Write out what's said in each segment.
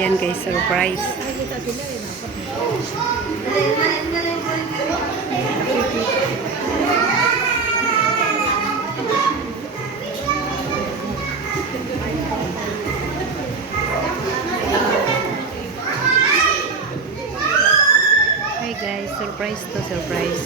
Yan guys, surprise. Surprise. Guys surprise તો surprise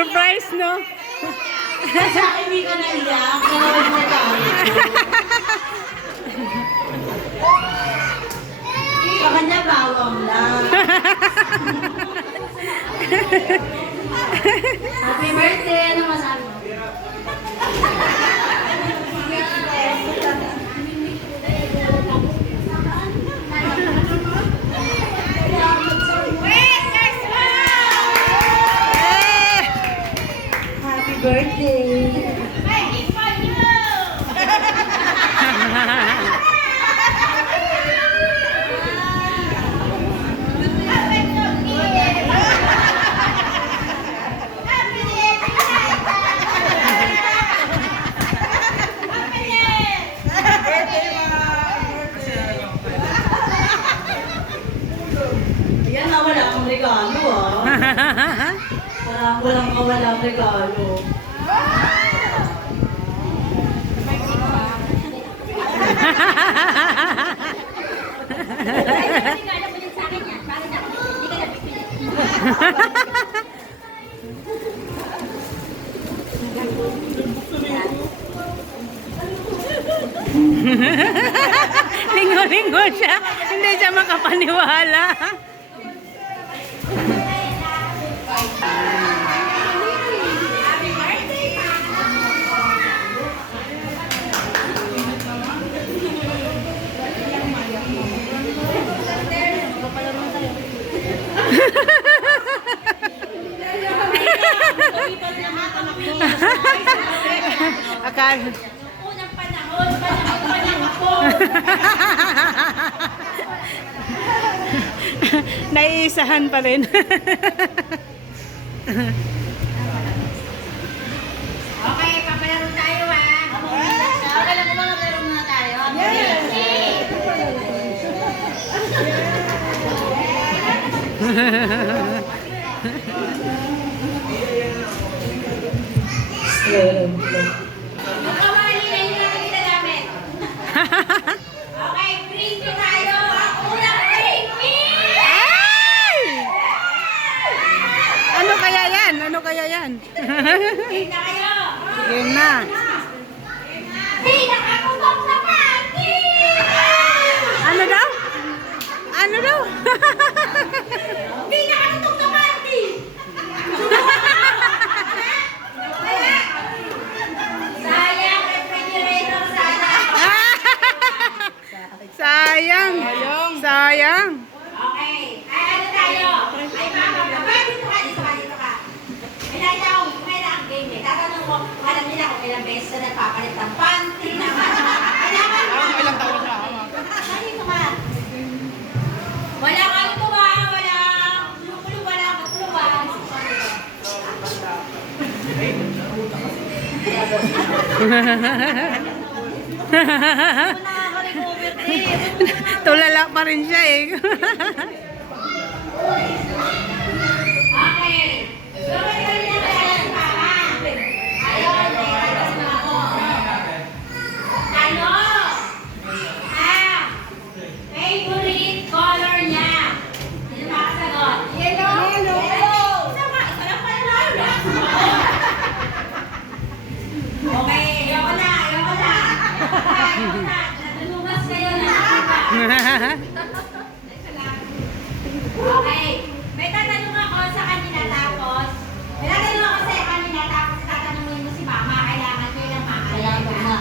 Surprise, no? Sa akin, hindi ka naiyak. Sa kanya, bawang lang. Happy birthday! Ano masabi mo? birthday! Lingo-lingo siya. Hindi siya makapaniwala. Akala. Unang panahon, panahon pa lang ako. Naiisahan pa rin. Okay, papalaro tayo ah. Okay lang ba maglaro muna tayo? Yung kawali na yun ang ginagamit. Okay, green tea tayo. Ang unang green tea! Ay! Ano kaya yan? Ano kaya yan? Green na kayo. Game na. Ano daw? Ano daw? Di nakatutok sa party! Sayang, refrigerator sana. Sayang. Sayang. Okay. Ay, ano tayo? Ay, mama, mama, dito ka, dito ka, dito ka. May nakita akong, may nakang game eh. Tatanong mo, alam nila kung ilang beses na nagpapalit ng panty na Kailangan mo. ilang taon siya. Dito ka. Wala kang tuwa, wala kulukulo, wala kang tutulungan. Nakaka-recover din. Tulala pa rin siya eh. Ayoko na. Natulugas kayo na. Okay. May tatanong ako sa kanina tapos, may tatanong ako sa kanina tapos tatanungin mo si mama, kailangan ko yung mama. Kailangan mo.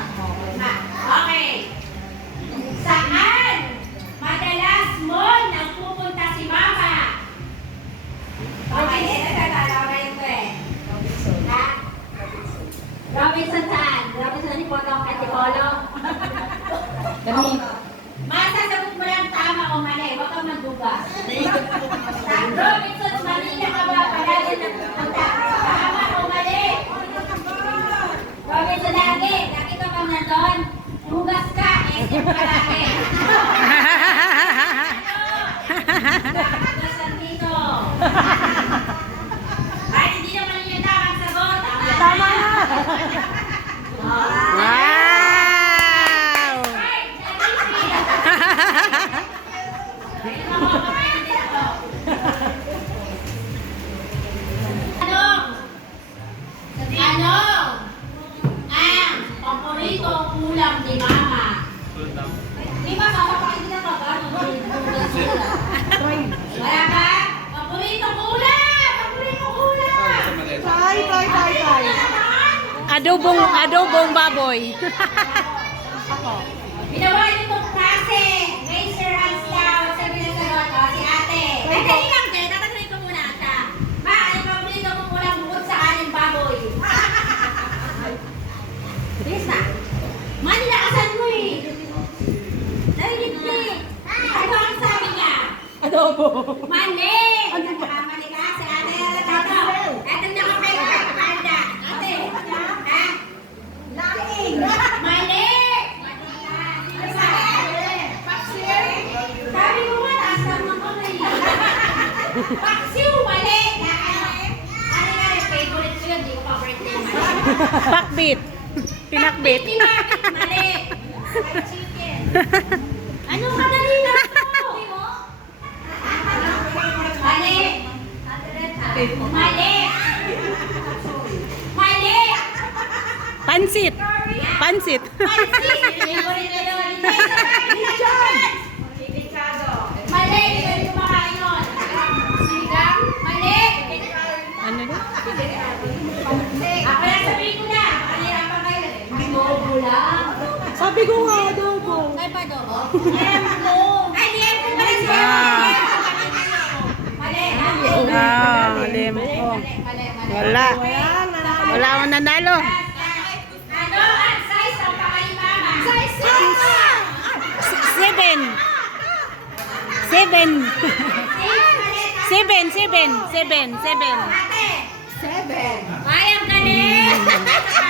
Ma. Okay. Saan madalas mall nang pupunta si mama? Okay, eh, nagtatalawarin ko eh. Robinson saan? Robinson ni Potong at Tipolo? Kami. Masasagot mo lang tama o mali. Huwag kang magbugas. Sa Robinson, Manila ka ba palagi nagpupunta? Tama o mali? Robinson, lagi. Lagi ka bang nandun? Hugas ka. Eh, siyempre ka lagi. Ano? Hugasan dito. Ay, hindi naman yun yung tamang sagot. Tama na. wow! Ay, Ayun ako, kakain din ako. Ano? Ano? Ang paboritong ulam ni Mama. Di ba sasapakin din ako? Ano? Wala ba? Paboritong ulam! Paboritong ulam! Tay, tay, tay. Adobong, adobong baboy. Pakbit. Pinakbit. Mali. Chicken. Ano ka dali ito? Mali. Mali. Mali. Pansit. Pansit. Pansit. Favorite Sabi ko nga, adobo. Ay, pa adobo? Adobo. Ay, liyan ko pala sa Wow, lemo. Wala. Wala akong nanalo. Ano ang size ng kamay? Size 6. Seven. Seven. Seven, seven, seven, seven. Seven. Ay, ang galing! Hmm.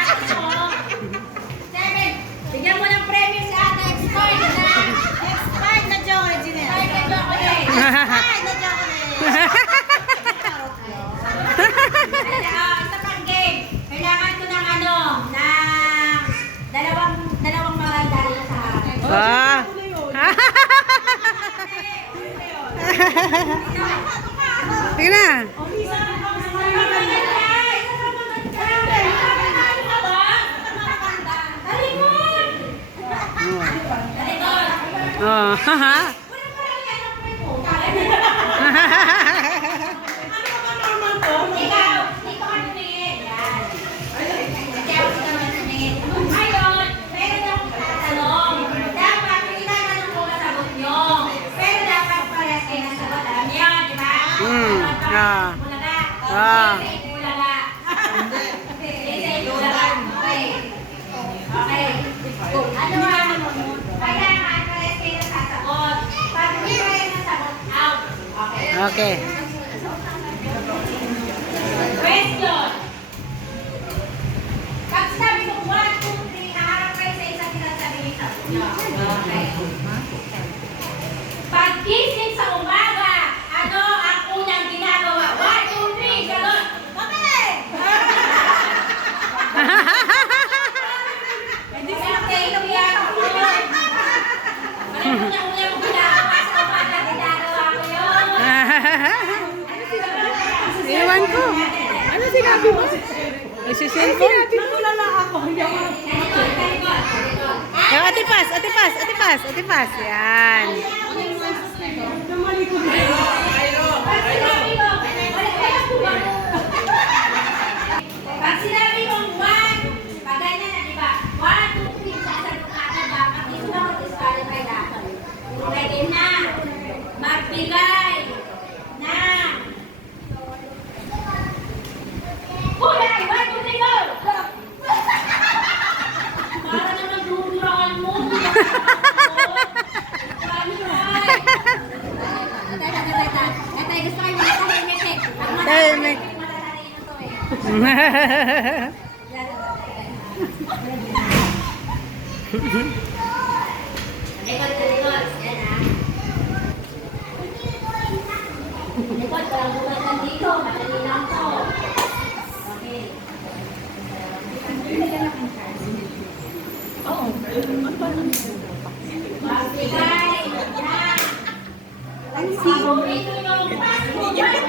Oh. Ah. Ah. Okay. Question. Pag sabi mo 1, 2, 3, naharap kayo sa isang sinasabi ako. Ano sinabi mo? Ay, si cellphone? Ano Ay. Natulala ako. Hindi ako Yung ate pas, ate pas, ate pas, ate pas. Yan. Pag sinabi mong one, pag di ba? One, two, three, sasal ka dapat. Ito ba mag-disqualify na? Pwede na. Magbigay. Likod, parang bumatan dito, matalina to. Okay. Oo. Ang parang Ang sino? Ang sino?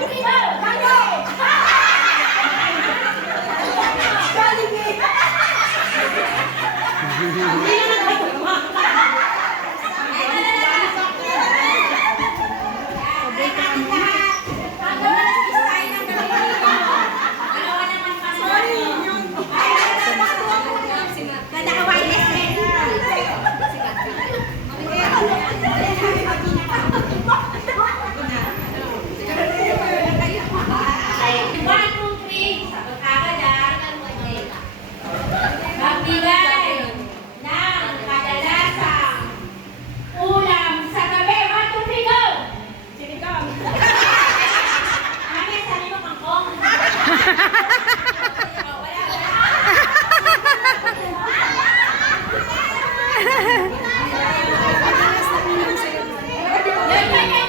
Yeah.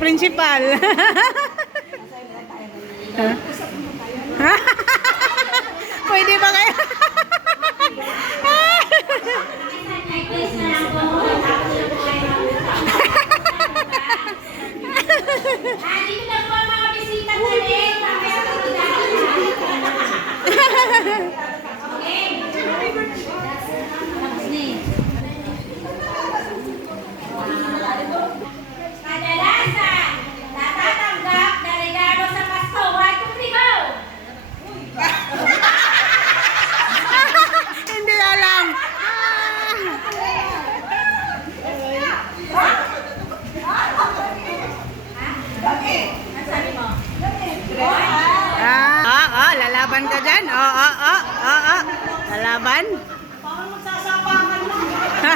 principal. Pwede ba kayo? Hahaha.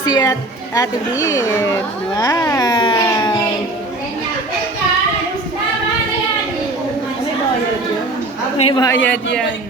si at Ate Bib. Wow! May bayad yan. May bayad yan.